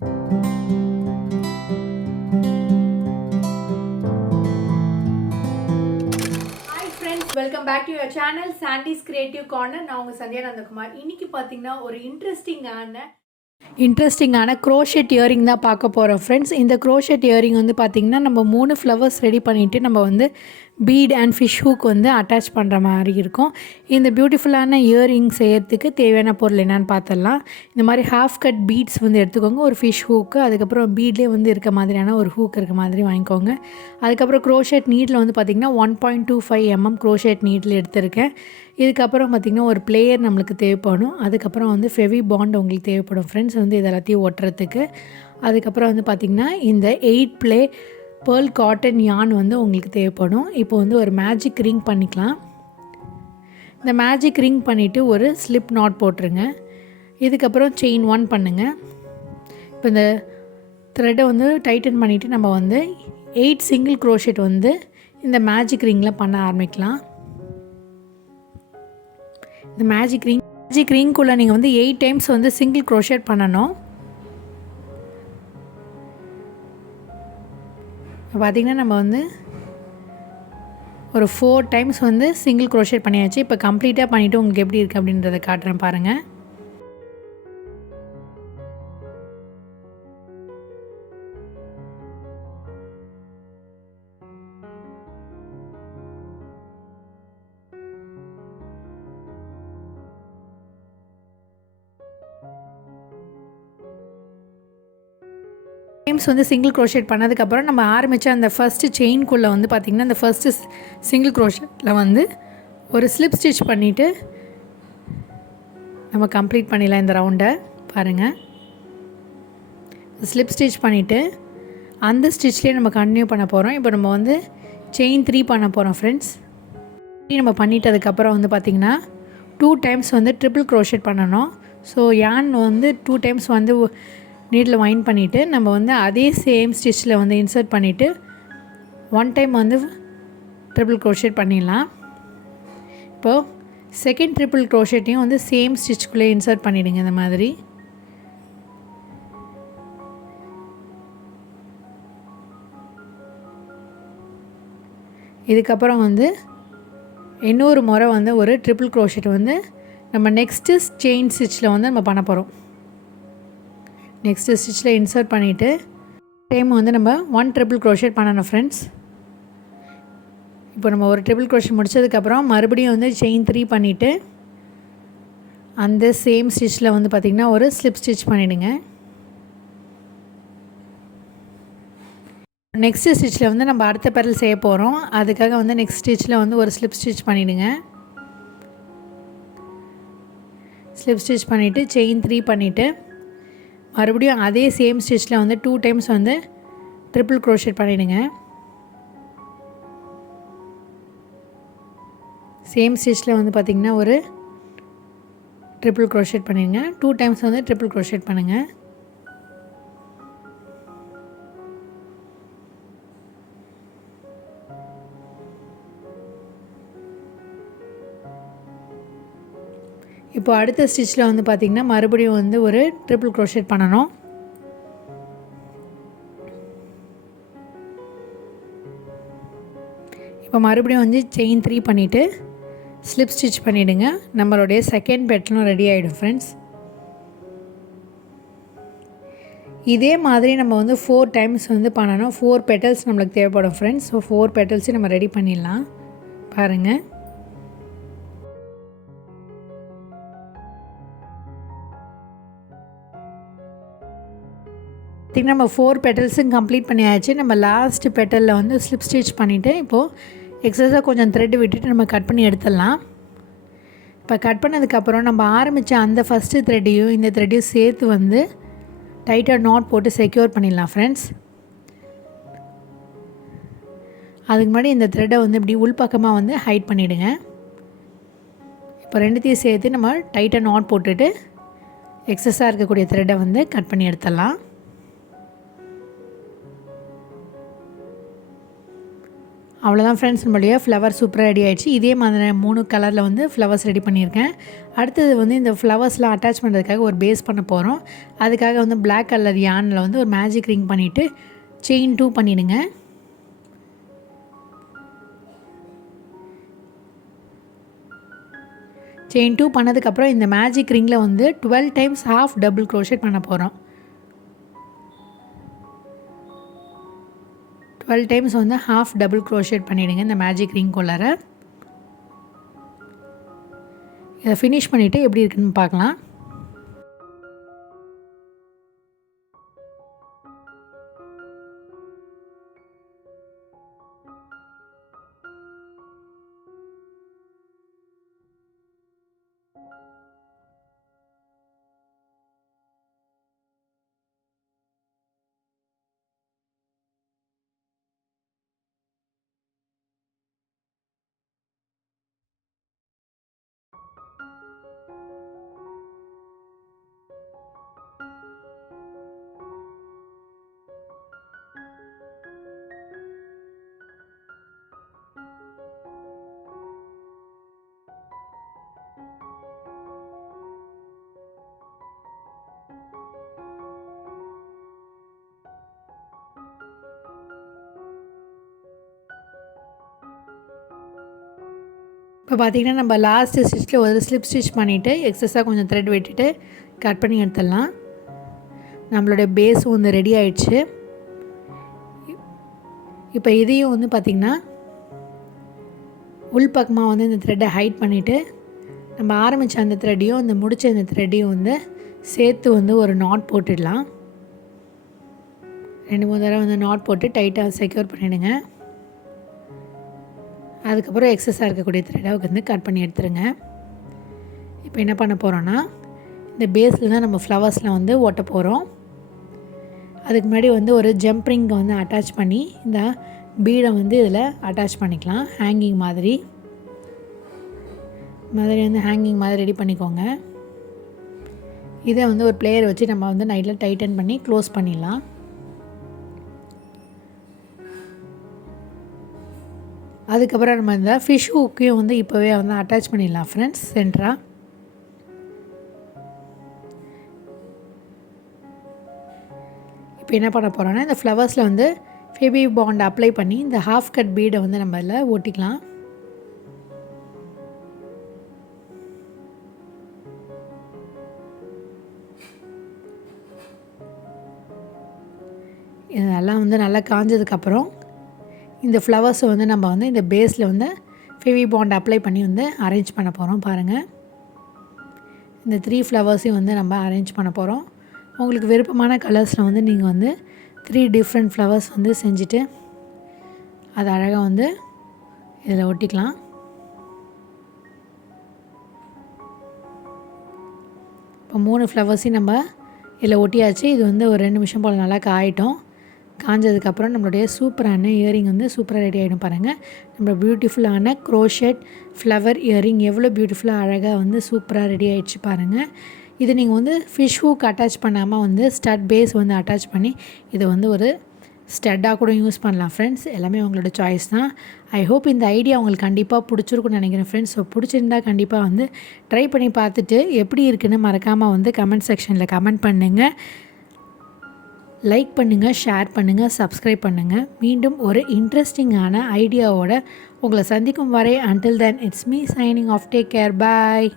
Welcome back to your channel Sandy's creative corner. நான் உங்கள் சந்தியா நந்தகுமார். இன்றைக்கி பார்த்தீங்கன்னா ஒரு இன்ட்ரெஸ்டிங்கான க்ரோஷெட் இயரிங் தான் பார்க்க போகிறோம் ஃப்ரெண்ட்ஸ். இந்த க்ரோஷெட் இயரிங் வந்து பார்த்திங்கன்னா நம்ம 3 ஃப்ளவர்ஸ் ரெடி பண்ணிவிட்டு நம்ம வந்து பீட் அண்ட் ஃபிஷ் ஹூக் வந்து அட்டாச் பண்ணுற மாதிரி இருக்கும். இந்த பியூட்டிஃபுல்லான இயரிங் செய்கிறதுக்கு தேவையான பொருள் என்னென்னு பார்த்துடலாம். இந்த மாதிரி ஹாஃப் கட் பீட்ஸ் வந்து எடுத்துக்கோங்க, ஒரு ஃபிஷ் ஹூக்கு, அதுக்கப்புறம் பீட்லேயே வந்து இருக்க மாதிரியான ஒரு ஹூக் இருக்க மாதிரி வாங்கிக்கோங்க. அதுக்கப்புறம் க்ரோஷெட் நீடில் வந்து பார்த்திங்கன்னா 1.25 mm க்ரோஷெட் நீடில் எடுத்திருக்கேன். இதுக்கப்புறம் பார்த்திங்கன்னா ஒரு பிளேயர் நம்மளுக்கு தேவைப்படும். அதுக்கப்புறம் வந்து ஃபெவி பாண்ட் உங்களுக்கு தேவைப்படும் ஃப்ரெண்ட்ஸ், வந்து இது எல்லாத்தையும் ஒட்டுறதுக்கு. அதுக்கப்புறம் வந்து பார்த்திங்கன்னா இந்த 8 ப்ளே பேர்ல் காட்டன் யான் வந்து உங்களுக்கு தேவைப்படும். இப்போ வந்து ஒரு மேஜிக் ரிங் பண்ணிக்கலாம். இந்த மேஜிக் ரிங் பண்ணிவிட்டு ஒரு ஸ்லிப் நாட் போட்டுருங்க. இதுக்கப்புறம் செயின் 1 பண்ணுங்கள். இப்போ இந்த த்ரெட்டை வந்து டைட்டன் பண்ணிவிட்டு நம்ம வந்து 8 சிங்கிள் க்ரோஷெட் வந்து இந்த மேஜிக் ரிங்கில் பண்ண ஆரம்பிக்கலாம். இந்த மேஜிக் ரிங்குள்ளே நீங்கள் வந்து 8 டைம்ஸ் வந்து சிங்கிள் க்ரோஷெட் பண்ணணும். பார்த்திங்கன்னா நம்ம வந்து ஒரு 4 டைம்ஸ் வந்து சிங்கிள் க்ரோஷெட் பண்ணியாச்சு. இப்போ கம்ப்ளீட்டாக பண்ணிவிட்டு உங்களுக்கு எப்படி இருக்குது அப்படின்றத காட்டுறேன் பாருங்கள். டைம்ஸ் வந்து சிங்கிள் க்ரோஷெட் பண்ணதுக்கப்புறம் நம்ம ஆரம்பித்த அந்த ஃபஸ்ட்டு செயின்குள்ளே வந்து பார்த்திங்கன்னா அந்த ஃபஸ்ட்டு சிங்கிள் க்ரோஷெட்டில் வந்து ஒரு ஸ்லிப் ஸ்டிச் பண்ணிவிட்டு நம்ம கம்ப்ளீட் பண்ணிடலாம் இந்த ரவுண்டை. பாருங்கள், ஸ்லிப் ஸ்டிச் பண்ணிவிட்டு அந்த ஸ்டிச்லேயே நம்ம கண்டினியூ பண்ண போகிறோம். இப்போ நம்ம வந்து செயின் 3 பண்ண போகிறோம் ஃப்ரெண்ட்ஸ். நம்ம பண்ணிட்டதுக்கப்புறம் வந்து பார்த்திங்கன்னா 2 டைம்ஸ் வந்து ட்ரிபிள் க்ரோஷெட் பண்ணணும். ஸோ யான் வந்து 2 டைம்ஸ் வந்து நீடில் வைண்ட் பண்ணிவிட்டு நம்ம வந்து அதே சேம் ஸ்டிச்சில் வந்து இன்சர்ட் பண்ணிவிட்டு 1 டைம் வந்து ட்ரிபிள் க்ரோஷெட் பண்ணிடலாம். இப்போது செகண்ட் ட்ரிபிள் க்ரோஷெட்டையும் வந்து சேம் ஸ்டிச்சுக்குள்ளே இன்சர்ட் பண்ணிவிடுங்க. இந்த மாதிரி இதுக்கப்புறம் வந்து இன்னொரு முறை வந்து ஒரு ட்ரிபிள் க்ரோஷெட் வந்து நம்ம நெக்ஸ்ட்டு செயின் ஸ்டிச்சில் வந்து நம்ம பண்ண போகிறோம். நெக்ஸ்ட்டு ஸ்டிச்சில் இன்சர்ட் பண்ணிவிட்டு டைம் வந்து நம்ம 1 ட்ரிபிள் க்ரோஷெட் பண்ணணும் ஃப்ரெண்ட்ஸ். இப்போ நம்ம ஒரு ட்ரிபிள் க்ரோஷெட் முடித்ததுக்கப்புறம் மறுபடியும் வந்து செயின் 3 பண்ணிவிட்டு அந்த சேம் ஸ்டிச்சில் வந்து பார்த்திங்கன்னா ஒரு ஸ்லிப் ஸ்டிச் பண்ணிவிடுங்க. நெக்ஸ்ட்டு ஸ்டிச்சில் வந்து நம்ம அடுத்த பெரல் செய்ய போகிறோம். அதுக்காக வந்து நெக்ஸ்ட் ஸ்டிச்சில் வந்து ஒரு ஸ்லிப் ஸ்டிச் பண்ணிவிடுங்க. ஸ்லிப் ஸ்டிச் பண்ணிவிட்டு செயின் 3 பண்ணிவிட்டு மறுபடியும் அதே சேம் ஸ்டிச்சில் வந்து 2 டைம்ஸ் வந்து ட்ரிபிள் க்ரோஷெட் பண்ணிவிடுங்க. சேம் ஸ்டிச்சில் வந்து பார்த்திங்கன்னா ஒரு ட்ரிபிள் க்ரோஷெட் பண்ணிடுங்க. 2 டைம்ஸ் வந்து ட்ரிபிள் க்ரோஷெட் பண்ணுங்கள். இப்போ அடுத்த ஸ்டிச்சில் வந்து பார்த்திங்கன்னா மறுபடியும் வந்து ஒரு ட்ரிபிள் க்ரோஷெட் பண்ணணும். இப்போ மறுபடியும் வந்து செயின் 3 பண்ணிவிட்டு ஸ்லிப் ஸ்டிச் பண்ணிவிடுங்க. நம்மளுடைய செகண்ட் பெட்டலும் ரெடி ஆகிடும் ஃப்ரெண்ட்ஸ். இதே மாதிரி நம்ம வந்து 4 டைம்ஸ் வந்து பண்ணணும். 4 பெட்டல்ஸ் நம்மளுக்கு தேவைப்படும் ஃப்ரெண்ட்ஸ். ஸோ 4 பெட்டல்ஸையும் நம்ம ரெடி பண்ணிடலாம். பாருங்கள், பார்த்திங்கன்னா நம்ம 4 பெட்டல்ஸும் கம்ப்ளீட் பண்ணியாச்சு. நம்ம லாஸ்ட் பெட்டலில் வந்து ஸ்லிப் ஸ்டிச் பண்ணிவிட்டு இப்போது எக்ஸஸாக கொஞ்சம் த்ரெட் விட்டுட்டு நம்ம கட் பண்ணி எடுத்துடலாம். இப்போ கட் பண்ணதுக்கப்புறம் நம்ம ஆரம்பித்த அந்த ஃபஸ்ட்டு த்ரெட்டையும் இந்த த்ரெட்டையும் சேர்த்து வந்து டைட்டாக நாட் போட்டு செக்யூர் பண்ணிடலாம் ஃப்ரெண்ட்ஸ். அதுக்கு முன்னாடி இந்த த்ரெட்டை வந்து இப்படி உள்பக்கமாக வந்து ஹைட் பண்ணிவிடுங்க. இப்போ ரெண்டுத்தையும் சேர்த்து நம்ம டைட்டாக நாட் போட்டுட்டு எக்ஸஸாக இருக்கக்கூடிய த்ரெட்டை வந்து கட் பண்ணி எடுத்துடலாம். அவ்வளோதான் ஃப்ரெண்ட்ஸ், நம்மளுடைய ஃப்ளவர் சூப்பராக ரெடி ஆகிடுச்சு. இதே மாதிரி 3 கலரில் வந்து ஃப்ளவர்ஸ் ரெடி பண்ணியிருக்கேன். அடுத்தது வந்து இந்த ஃப்ளவர்ஸ்லாம் அட்டாச் பண்ணுறதுக்காக ஒரு பேஸ் பண்ண போகிறோம். அதுக்காக வந்து பிளாக் கலர் யானில் வந்து ஒரு மேஜிக் ரிங் பண்ணிவிட்டு செயின் 2 பண்ணிவிடுங்க. செயின் 2 பண்ணதுக்கப்புறம் இந்த மேஜிக் ரிங்கில் வந்து 12 டைம்ஸ் ஹாஃப் டபுள் க்ரோஷெட் பண்ண போகிறோம். 12 டைம்ஸ் வந்து ஹாஃப் டபுள் க்ரோஷெட் பண்ணிவிடுங்க இந்த மேஜிக் ரிங் குள்ளார. இதை ஃபினிஷ் பண்ணிவிட்டு எப்படி இருக்குன்னு பார்க்கலாம். இப்போ பார்த்திங்கன்னா நம்ம லாஸ்ட்டு ஸ்டிச்சில் ஒரு ஸ்லிப் ஸ்டிச் பண்ணிவிட்டு எக்ஸஸாக கொஞ்சம் த்ரெட் வெட்டிட்டு கட் பண்ணி எடுத்துடலாம். நம்மளோட பேஸும் வந்து ரெடி ஆகிடுச்சு. இப்போ இதையும் வந்து பார்த்திங்கன்னா உள்பக்கமாக வந்து இந்த த்ரெட்டை ஹைட் பண்ணிவிட்டு நம்ம ஆரம்பித்த அந்த த்ரெட்டையும் இந்த முடித்த இந்த த்ரெட்டையும் வந்து சேர்த்து வந்து ஒரு நாட் போட்டுடலாம். 2-3 தடவை வந்து நாட் போட்டு டைட்டாக செக்யூர் பண்ணிவிடுங்க. அதுக்கப்புறம் எக்ஸஸாக இருக்கக்கூடிய த்ரெட்டை வந்து கட் பண்ணி எடுத்துருங்க. இப்போ என்ன பண்ண போகிறோன்னா இந்த பேஸில் தான் நம்ம ஃப்ளவர்ஸில் வந்து ஓட்ட போகிறோம். அதுக்கு முன்னாடி வந்து ஒரு ஜம்ப் ரிங்கை வந்து அட்டாச் பண்ணி இந்த பீடை வந்து இதில் அட்டாச் பண்ணிக்கலாம். ஹேங்கிங் மாதிரி வந்து ஹேங்கிங் மாதிரி ரெடி பண்ணிக்கோங்க. இதை வந்து ஒரு பிளேயர் வச்சு நம்ம வந்து நைட்டில் டைட்டன் பண்ணி க்ளோஸ் பண்ணிடலாம். அதுக்கப்புறம் நம்ம இந்த ஃபிஷ் ஹூக்கையும் வந்து இப்போவே வந்து அட்டாச் பண்ணிடலாம் ஃப்ரெண்ட்ஸ் சென்டராக. இப்போ என்ன பண்ண போகிறோன்னா இந்த ஃப்ளவர்ஸில் வந்து ஃபெவி பாண்ட் அப்ளை பண்ணி இந்த ஹாஃப் கட் பீடை வந்து நம்ம இதில் ஒட்டிக்கலாம். இதெல்லாம் வந்து நல்லா காஞ்சதுக்கப்புறம் இந்த ஃப்ளவர்ஸை வந்து நம்ம வந்து இந்த பேஸில் வந்து ஃபெவி பாண்ட் அப்ளை பண்ணி வந்து அரேஞ்ச் பண்ண போகிறோம். பாருங்கள், இந்த 3 ஃப்ளவர்ஸையும் வந்து நம்ம அரேஞ்ச் பண்ண போகிறோம். உங்களுக்கு விருப்பமான கலர்ஸில் வந்து நீங்கள் வந்து 3 டிஃப்ரெண்ட் ஃப்ளவர்ஸ் வந்து செஞ்சுட்டு அது அழகாக வந்து இதில் ஒட்டிக்கலாம். இப்போ 3 ஃப்ளவர்ஸையும் நம்ம இதில் ஒட்டியாச்சு. இது வந்து ஒரு 2 நிமிஷம் போல் நல்லா காயிட்டோம். காஞ்சதுக்கப்புறம் நம்மளுடைய சூப்பரான இயரிங் வந்து சூப்பராக ரெடி ஆகிடும். பாருங்கள், நம்ம பியூட்டிஃபுல்லான க்ரோஷெட் ஃப்ளவர் இயரிங் எவ்வளோ பியூட்டிஃபுல்லாக அழகாக வந்து சூப்பராக ரெடி ஆகிடுச்சு பாருங்கள். இது நீங்கள் வந்து ஃபிஷ் ஹூக் அட்டாச் பண்ணாமல் வந்து ஸ்டட் பேஸ் வந்து அட்டாச் பண்ணி இதை வந்து ஒரு ஸ்டட்டாக கூட யூஸ் பண்ணலாம் ஃப்ரெண்ட்ஸ். எல்லாமே உங்களோட சாய்ஸ் தான். ஐ ஹோப் இந்த ஐடியா உங்களுக்கு கண்டிப்பாக பிடிச்சிருக்குன்னு நினைக்கிறேன் ஃப்ரெண்ட்ஸ். ஸோ பிடிச்சிருந்தா கண்டிப்பாக வந்து ட்ரை பண்ணி பார்த்துட்டு எப்படி இருக்குன்னு மறக்காமல் வந்து கமெண்ட் செக்ஷனில் கமெண்ட் பண்ணுங்கள். லைக் பண்ணுங்கள், ஷேர் பண்ணுங்கள், சப்ஸ்கிரைப் பண்ணுங்கள். மீண்டும் ஒரு இன்ட்ரெஸ்டிங்கான ஐடியாவோட உங்களை சந்திக்கும் வரை until then it's me signing off. Take care. Bye.